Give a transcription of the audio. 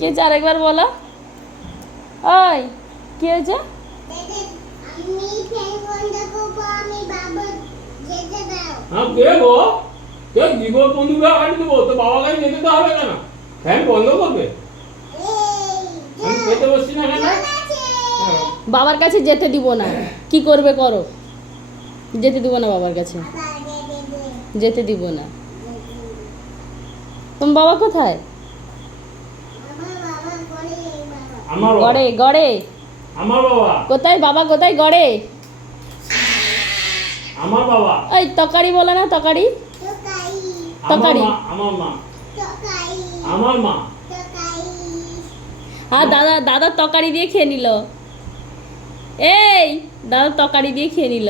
কে চার একবার বলো। ওই কি হয়েছে? বাবার কাছে যেতে দিব না। কি করবে করো, যেতে দিব না বাবার কাছে, যেতে দিব না। তোমার বাবা কোথায়? গড়ে গড়ে। আমার বাবা কোথায়? বাবা কোথায়? গড়ে। আমার বাবা ওই তরকারি বলে না, তরকারি তরকারি। আমার মা আমার মা। হ্যাঁ দাদা, দাদা তরকারি দিয়ে খেয়ে নিল। এই দাদা তরকারি দিয়ে খেয়ে নিল।